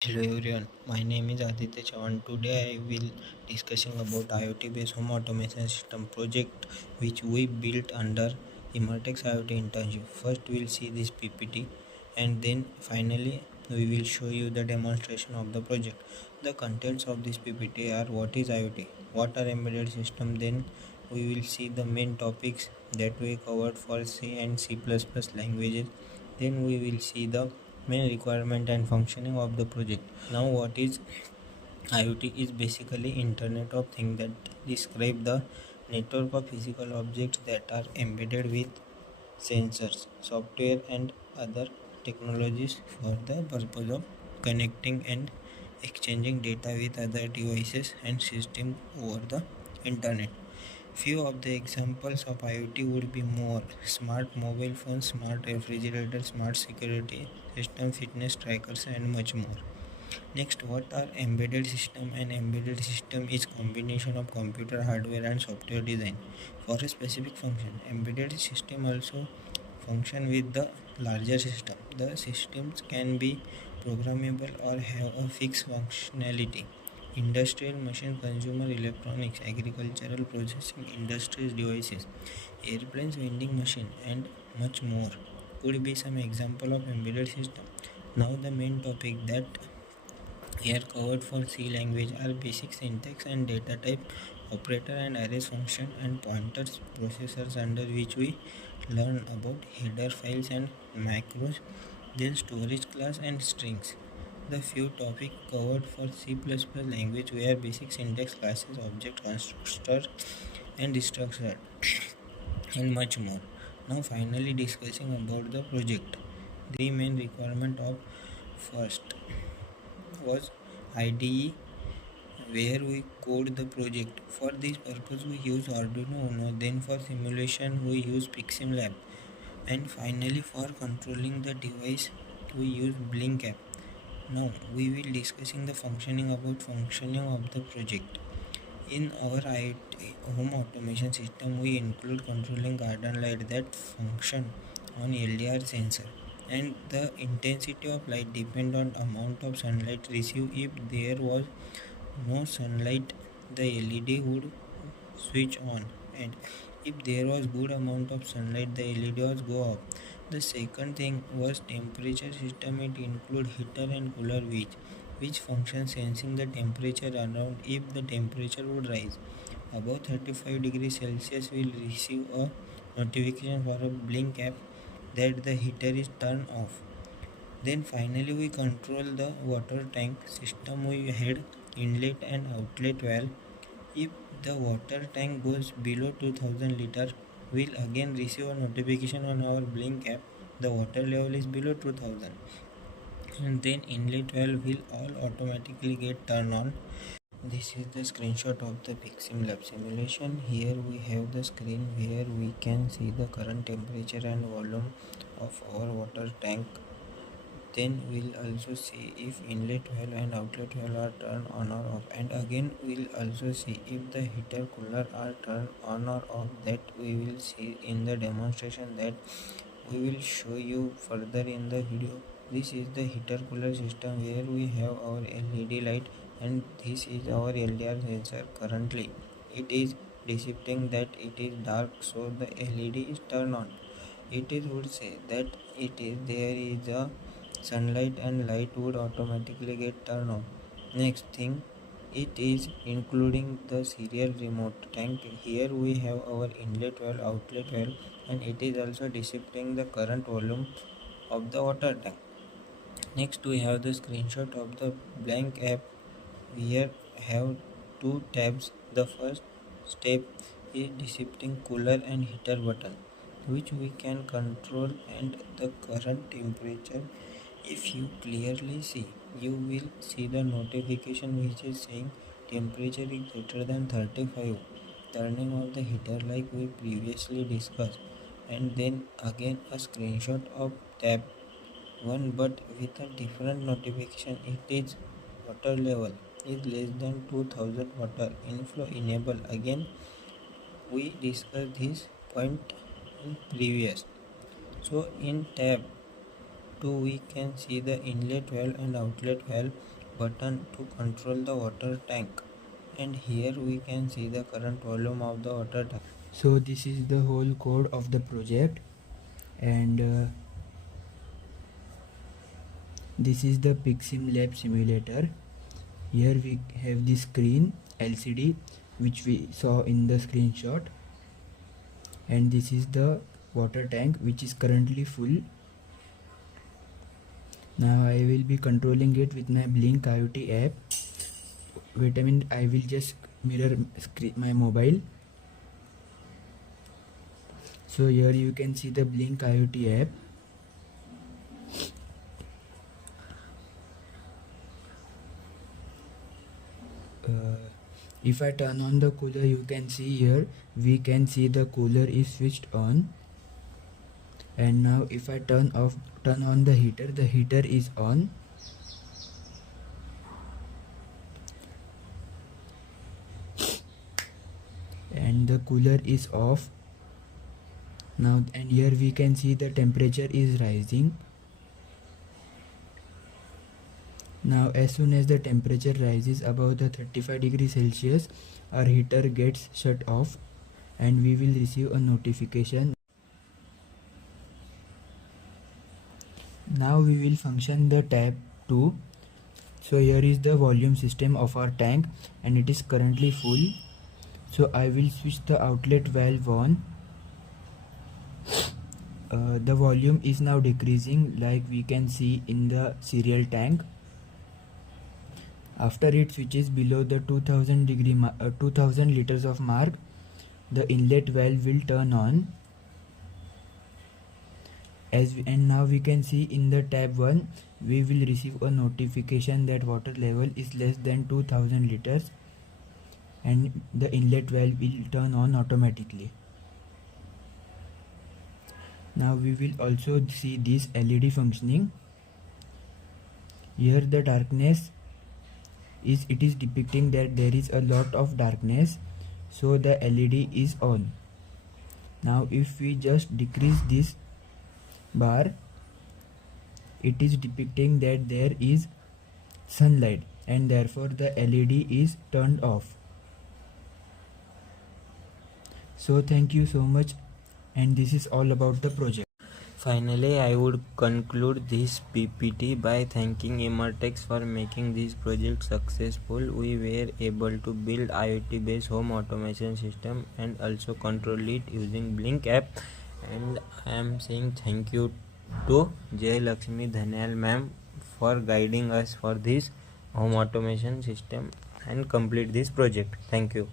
Hello everyone, my name is Aditya Chavan. Today I will discussing about IoT based home automation system project which we built under EMERTXE IoT internship. First we'll see this PPT and then finally we will show you the demonstration of the project. The contents of this PPT are what is IoT, what are embedded system, then we will see the main topics that we covered for C and C++ languages, then we will see the main requirement and functioning of the project. Now what is IoT is basically Internet of Things that describe the network of physical objects that are embedded with sensors, software and other technologies for the purpose of connecting and exchanging data with other devices and systems over the internet. Few of the examples of IoT would be more smart mobile phones, smart refrigerators, smart security system, fitness trackers and much more. Next, what are embedded system? An embedded system is combination of computer hardware and software design for a specific function. Embedded system also function with the larger system. The systems can be programmable or have a fixed functionality. Industrial machine, consumer electronics, agricultural processing industries devices, airplanes, vending machine and much more could be some example of embedded system. Now the main topic that here covered for C language are basic syntax and data type, operator and arrays function and pointers, processors under which we learn about header files and macros, then storage class and strings. The few topic covered for C++ language were basic syntax, classes, object constructor and structure and much more. Now finally discussing about the project. The main requirement of first was IDE where we code the project. For this purpose we use Arduino Uno, then for simulation we use PiximLab, and finally for controlling the device we use Blink app. Now we will discussing the functioning of the project. In our IT home automation system we include controlling garden light that function on LDR sensor, and the intensity of light depend on amount of sunlight received. If there was no sunlight the LED would switch on, and if there was good amount of sunlight the LED was go off. The second thing was temperature system. It include heater and cooler which function sensing the temperature around. If the temperature would rise above 35 degrees Celsius will receive a notification for a blink app that the heater is turned off. Then finally we control the water tank system. We had inlet and outlet valve. If the water tank goes below 2000 liter, we'll again receive a notification on our blink app the water level is below 2000, and then inlet valve will all automatically get turned on. This is the screenshot of the PiximLab simulation. Here we have the screen where we can see the current temperature and volume of our water tank. Then we'll also see if inlet valve and outlet valve are turned on or off, and again we'll also see if the heater cooler are turned on or off. That we will see in the demonstration that we will show you further in the video. This is the heater cooler system where we have our LED light, and this is our LDR sensor. Currently it is depicting that it is dark, so the LED is turned on. It is would say that it is there is a sunlight and light would automatically get turned on. Next thing, it is including the serial remote tank. Here we have our inlet valve, outlet valve, and it is also depicting the current volume of the water tank. Next we have the screenshot of the blank app. Here have two tabs. The first step is depicting cooler and heater button which we can control and the current temperature. If you clearly see, you will see the notification which is saying temperature is greater than 35, turning off the heater like we previously discussed, and then again a screenshot of tab 1 but with a different notification. It is water level is less than 2000 water inflow enable. Again we discussed this point in previous. So in tab 2 we can see the inlet valve and outlet valve button to control the water tank, and here we can see the current volume of the water tank. So this is the whole code of the project, and this is the Pixim Lab simulator. Here we have the screen LCD which we saw in the screenshot, and this is the water tank which is currently full. Now I will be controlling it with my Blink IoT app. Wait a minute, I will just mirror my mobile. So here you can see the Blink IoT app. If I turn on the cooler, you can see here, we can see the cooler is switched on. And now if I turn on the heater is on. And the cooler is off. Now, and here we can see the temperature is rising. Now as soon as the temperature rises above the 35 degrees Celsius, our heater gets shut off and we will receive a notification. Now we will function the tab 2. So here is the volume system of our tank and it is currently full. So I will switch the outlet valve on. The volume is now decreasing, like we can see in the serial tank. After it switches below the 2000 liters of mark, the inlet valve will turn on. And now we can see in the tab 1, we will receive a notification that water level is less than 2000 liters and the inlet valve will turn on automatically. Now we will also see this LED functioning. Here the darkness is depicting that there is a lot of darkness, so the LED is on. Now if we just decrease this bar, it is depicting that there is sunlight and therefore the LED is turned off. So thank you so much, and this is all about the project. Finally, I would conclude this PPT by thanking EMERTXE for making this project successful. We were able to build IoT based home automation system and also control it using Blink app. And I am saying thank you to Jay Lakshmi Dhanyal ma'am for guiding us for this home automation system and complete this project. Thank you.